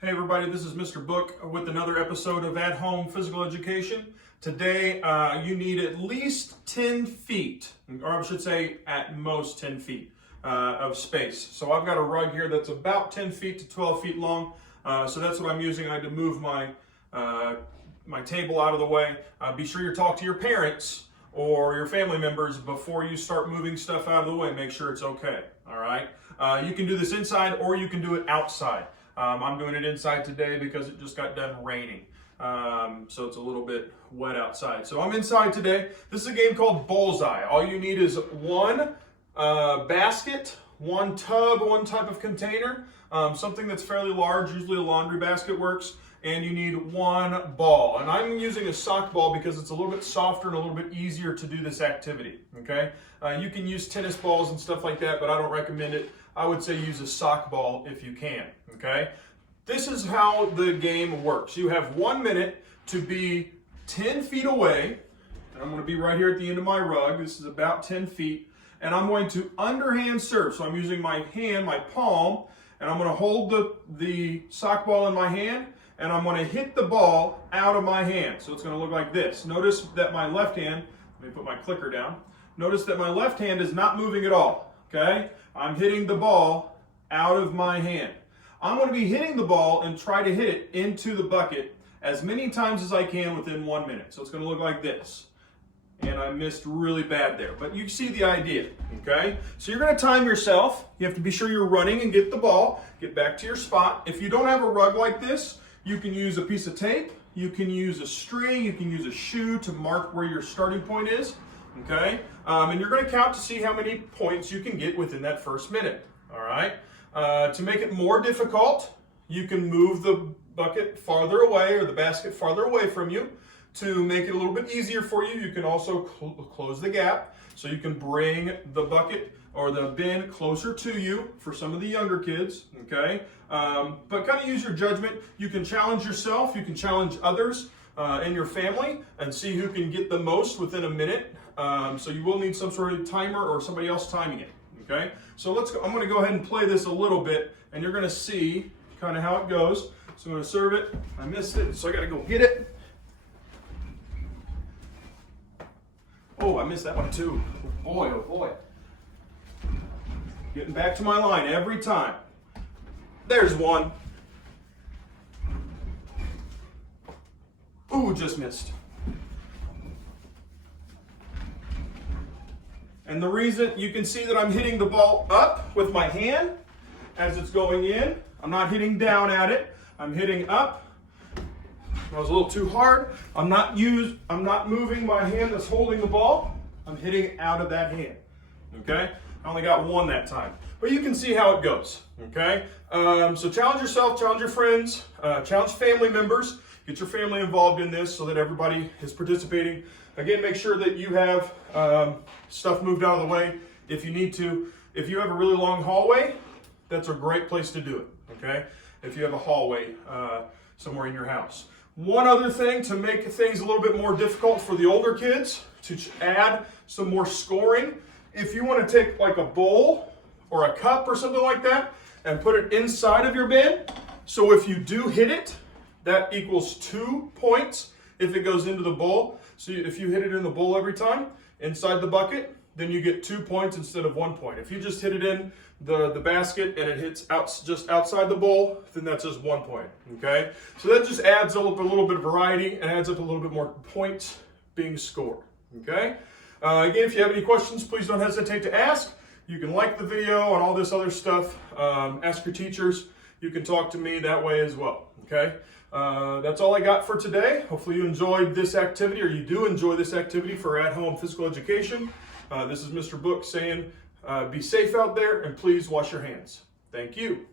Hey everybody, this is Mr. Book with another episode of At Home Physical Education. Today you need at least 10 feet, or I should say at most 10 feet of space. So I've got a rug here that's about 10 feet to 12 feet long. So that's what I'm using. I had to move my table out of the way. Be sure you talk to your parents or your family members before you start moving stuff out of the way. Make sure it's okay, all right? You can do this inside or you can do it outside. I'm doing it inside today because it just got done raining. So it's a little bit wet outside. So I'm inside today. This is a game called Bullseye. All you need is one basket, one tub, one type of container, something that's fairly large, usually a laundry basket works, and you need one ball. And I'm using a sock ball because it's a little bit softer and a little bit easier to do this activity, okay? You can use tennis balls and stuff like that, but I don't recommend it. I would say use a sock ball if you can, okay? This is how the game works. You have 1 minute to be 10 feet away, and I'm gonna be right here at the end of my rug. This is about 10 feet, and I'm going to underhand serve. So I'm using my hand, my palm, and I'm gonna hold the sock ball in my hand, and I'm gonna hit the ball out of my hand. So it's gonna look like this. Notice that my left hand, let me put my clicker down. Notice that my left hand is not moving at all, okay? I'm hitting the ball out of my hand. I'm going to be hitting the ball and try to hit it into the bucket as many times as I can within 1 minute. So it's going to look like this. And I missed really bad there, but you see the idea, okay? So you're going to time yourself. You have to be sure you're running and get the ball, get back to your spot. If you don't have a rug like this, you can use a piece of tape, you can use a string, you can use a shoe to mark where your starting point is. Okay, and you're going to count to see how many points you can get within that first minute. All right. To make it more difficult, you can move the bucket farther away or the basket farther away from you. To make it a little bit easier for you, you can also close the gap, so you can bring the bucket or the bin closer to you for some of the younger kids. Okay, but kind of use your judgment. You can challenge yourself. You can challenge others in your family and see who can get the most within a minute. So you will need some sort of timer or somebody else timing it, okay? So let's go. I'm gonna go ahead and play this a little bit and you're gonna see kind of how it goes. So I'm gonna serve it. I missed it, so I gotta go get it. Oh, I missed that one too. Oh boy, oh boy. Getting back to my line every time. There's one. Ooh, just missed. And the reason, you can see that I'm hitting the ball up with my hand as it's going in. I'm not hitting down at it. I'm hitting up. That was a little too hard. I'm not moving my hand that's holding the ball. I'm hitting out of that hand, okay? I only got one that time. But you can see how it goes, okay? So challenge yourself, challenge your friends, challenge family members. Get your family involved in this so that everybody is participating. Again, make sure that you have stuff moved out of the way if you need to. If you have a really long hallway, that's a great place to do it, okay? If you have a hallway somewhere in your house. One other thing to make things a little bit more difficult for the older kids, to add some more scoring, if you want to take like a bowl or a cup or something like that and put it inside of your bin, so if you do hit it, that equals 2 points if it goes into the bowl. So if you hit it in the bowl every time, inside the bucket, then you get 2 points instead of 1 point. If you just hit it in the basket and it hits just outside the bowl, then that's just 1 point, okay? So that just adds up a little bit of variety and adds up a little bit more points being scored, okay? Again, if you have any questions, please don't hesitate to ask. You can like the video and all this other stuff. Ask your teachers. You can talk to me that way as well, okay? That's all I got for today. Hopefully you enjoyed this activity, or you do enjoy this activity for at-home physical education. This is Mr. Book saying be safe out there and please wash your hands. Thank you.